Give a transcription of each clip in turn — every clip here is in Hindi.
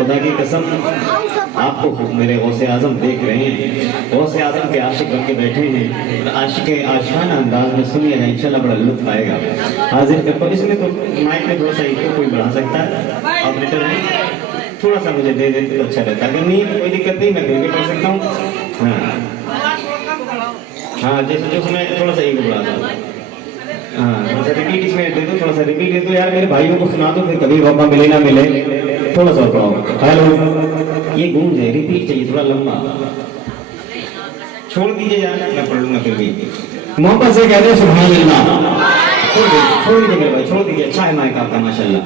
खुदा की कसम आपको मेरे गौसे आजम देख रहे हैं, गौसे आजम के आशिक बन के बैठे हैं, आशिक के आशाना अंदाज में सुनिएगा, इंशाल्लाह बड़ा लुत्फ आएगा। हाजिर करता हूँ, इसमें तो माइक में थोड़ा सा इको कोई बढ़ा सकता है, ऑपरेटर है, थोड़ा सा मुझे दे देते तो अच्छा रहता है। नहीं कोई दिक्कत नहीं, मैं फिर भी कर सकता हूँ। हाँ जैसे जो समय थोड़ा सा इको बढ़ा था। हाँ थोड़ा सा रिपीट इसमें दे दो, थोड़ा सा रिपीट दे दो यार, मेरे भाइयों को सुना दो, फिर कभी मौका मिले ना मिले। थोड़ा सा बताओ हेलो, ये गूंज है, रिपीट चाहिए थोड़ा लंबा, छोड़ दीजिए यार, मैं पढ़ लूंगा फिर भी। मोहब्बत से कहते हैं सुभान अल्लाह, छोड़ दीजिए मेरे भाई, छोड़ दीजिए, अच्छा है माइक आपका माशाल्लाह।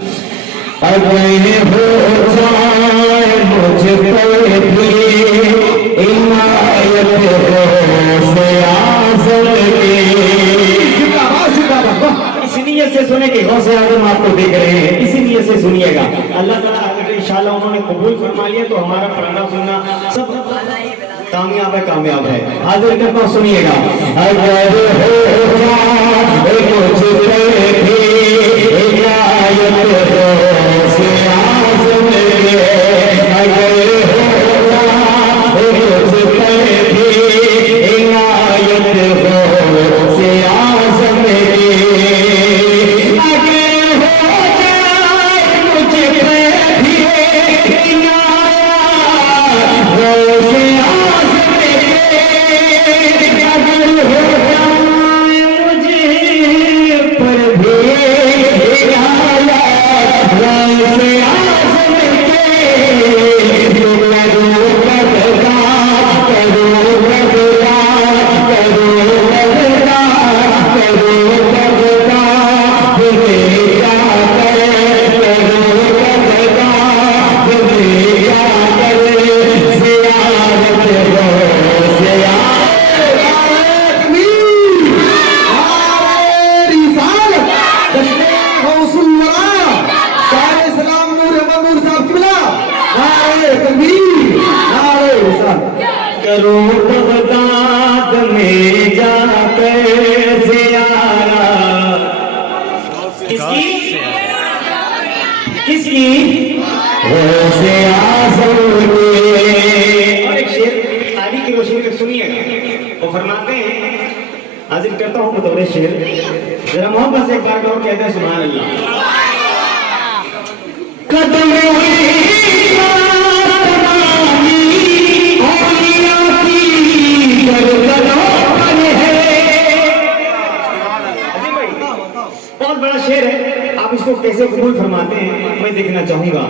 इसी नीयत से सुने कि गौसे आजम आपको देख रहे हैं, इसी नीयत से सुनिएगा। अल्लाह ताला अगर इंशाल्लाह उन्होंने कबूल फरमा लिया तो हमारा पढ़ना सुनना सब कामयाब है, कामयाब है। हाजिर करता हूँ, सुनिएगा। हाजिर करता हूँ बतौर शेर, जरा मोहब्बत से एक बार और कहते हैं सुभान अल्लाह। कदम बहुत बड़ा शेर है, आप इसको कैसे कबूल फरमाते हैं मैं देखना चाहूंगा।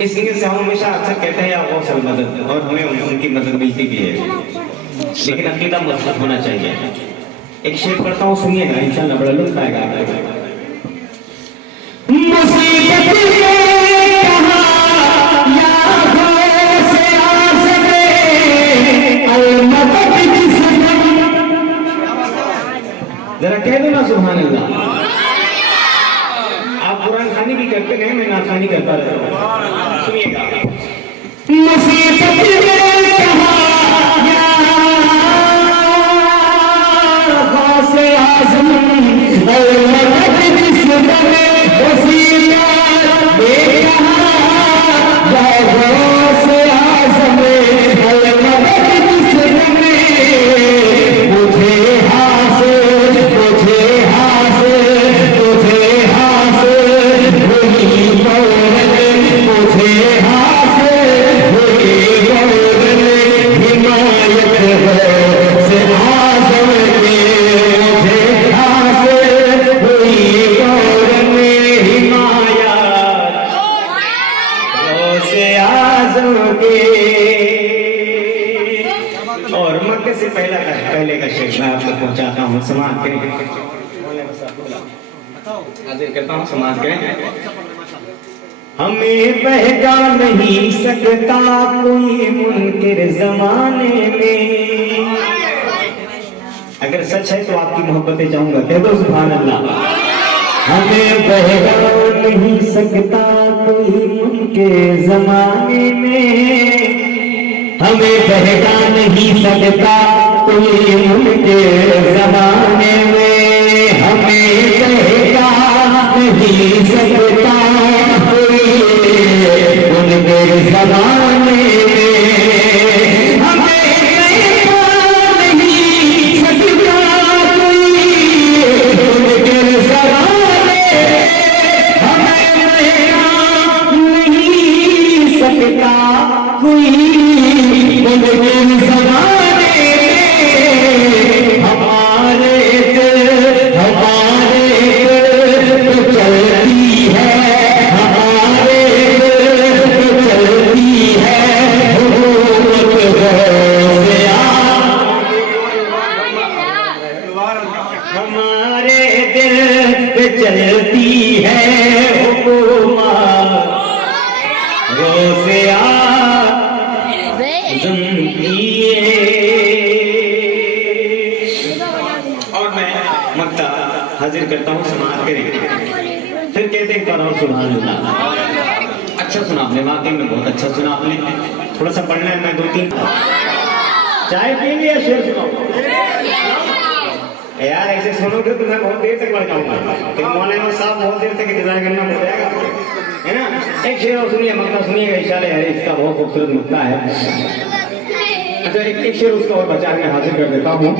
इस सिंगर से हम हमेशा अक्सर कहते हैं या गौसल मदद, और हमें उनकी मदद मिलती भी है, लेकिन अकीदा मजबूत होना चाहिए। एक शेर पढ़ता हूँ, सुनिएगा, इंशाल्लाह बड़ा लुत्फ आएगा आपको। जरा कह दो ना सुभान अल्लाह। आप कुरान खानी भी करते हैं, मैं नाखानी करता रहता हूँ, सुनिएगा। और मक्के से पहले का शेर मैं आपको पहुंचाता हूँ, समाज करें, हाजिर करता हूँ, समाज करें। हमें बहका नहीं सकता कोई मुनकिर जमाने में, अगर सच है तो आपकी मोहब्बतें चाहूंगा, कह दो सुभान अल्लाह। हमें बहका नहीं सकता कोई मुनकिर जमाने में, हमें बहका नहीं सकता कोई मुनकिर जमाने में, हमें बहका नहीं सकता कोई मुनकिर जमाने में, हमें बहका नहीं सकता कोई मुनकिर जमाने में, हमें बहका नहीं सकता कोई मुनकिर जमाने में, हमारे दिल चलती है, हमारे दिल चलती है हुकूमत गौसिया, हमारे दिल चलती है हुकूमत गौसिया। और मैं मक्ता हाजिर करता हूँ, समाज करें। फिर कहते हैं और सुभान अल्लाह। अच्छा सुना आपने, वाकई में बहुत अच्छा सुना आपने। थोड़ा सा पढ़ना है, मैं 2-3 चाय पीएंगे या शेर सुनाऊं? यार ऐसे सुनोगे तो मैं बहुत देर तक पढ़ जाऊंगा, तो मौलाना साहब बहुत देर तक इंतजार करना पड़ जाएगा, है ना। एक शेर और सुनिए, मक्ता सुनिएगा इंशाल्लाह, है इसका बहुत खूबसूरत मक्ता है। अच्छा एक शेर उसका और बचा के हाजिर कर देता हूँ।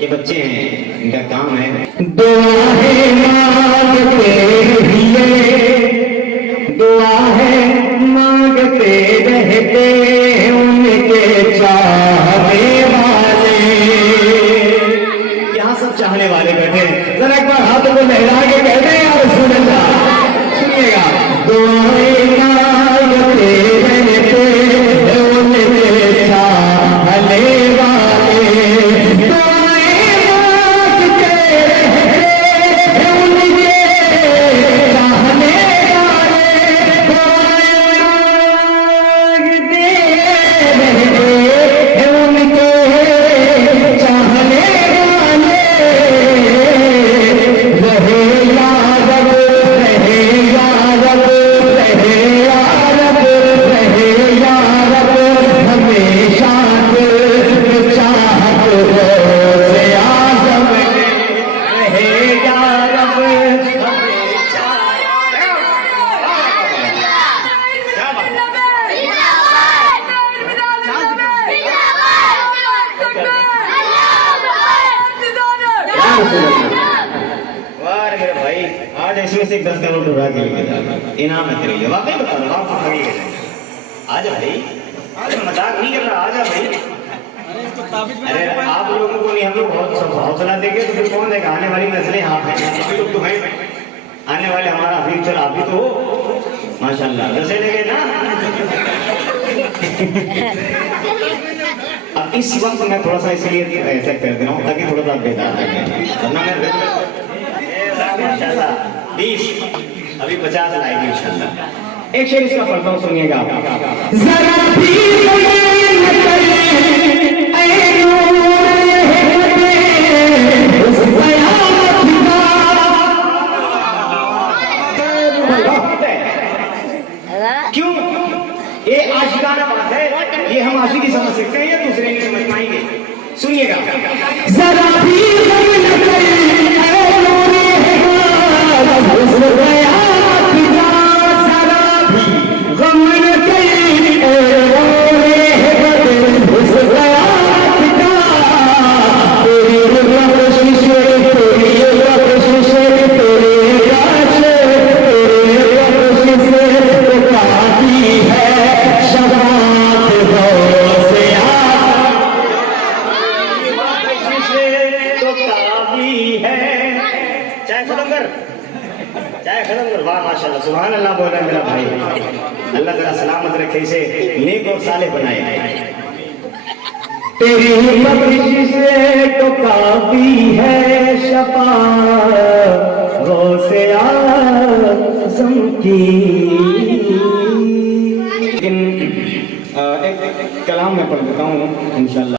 ये बच्चे हैं, इनका काम है दुआएं मांगते रहिए, दुआएं मांगते रहते उनके चाहने वाले। यहाँ सब चाहने वाले बैठे हैं, जरा एक बार हाथों को लहरा के कहते हैं यार सुनिएगा, दुआएं मांगते रहते उनके चाहने वाले, दुआएं मांगते रहते उनके चाहने वाले, दुआएं मांगते रहते उनके चाहने वाले, रहे याद रहे याद रहे याद रहे याद हमेशा चाहत से आजम रहे याद वाह मेरे भाई, आज इसमें से 10 करोड़ उड़ा के लेके जाना इनाम है तेरे लिए, वाकई बता रहा हूँ। आजा भाई, आज मजाक नहीं कर रहा, आजा भाई। अरे आप लोगों को नहीं, हम लोग बहुत हौसला देंगे तो फिर कौन देगा? आने वाली नस्लें आप हैं, आप लोग तो हैं, आने वाले हमारा फ्यूचर आप भी तो हो माशाल्लाह। दसे लगे ना। अब इस वक्त मैं थोड़ा सा इसलिए ऐसा कर दे रहा हूँ ताकि थोड़ा सा बेदार लगे, वरना मैं माशाल्लाह 20 अभी 50 लाएगी इंशाल्लाह। एक शेर इसका पढ़ता हूँ, सुनिएगा। जरा भी क्यों? ये आशिकाना बात है, ये हम आशिकी समझ सकते हैं या दूसरे नहीं समझ पाएंगे। सुनिएगा। जरा भी चाहे खत्म कर। वाह माशाल्लाह, सुभान अल्लाह बोल रहा है मेरा भाई। अल्लाह तेरा सलामत रखे, इसे नेक और साले बनाए। तेरी बख्शिश से तो काफी है शफा गौसे आज़म की। लेकिन एक कलाम मैं पढ़ देता हूँ इंशाअल्लाह।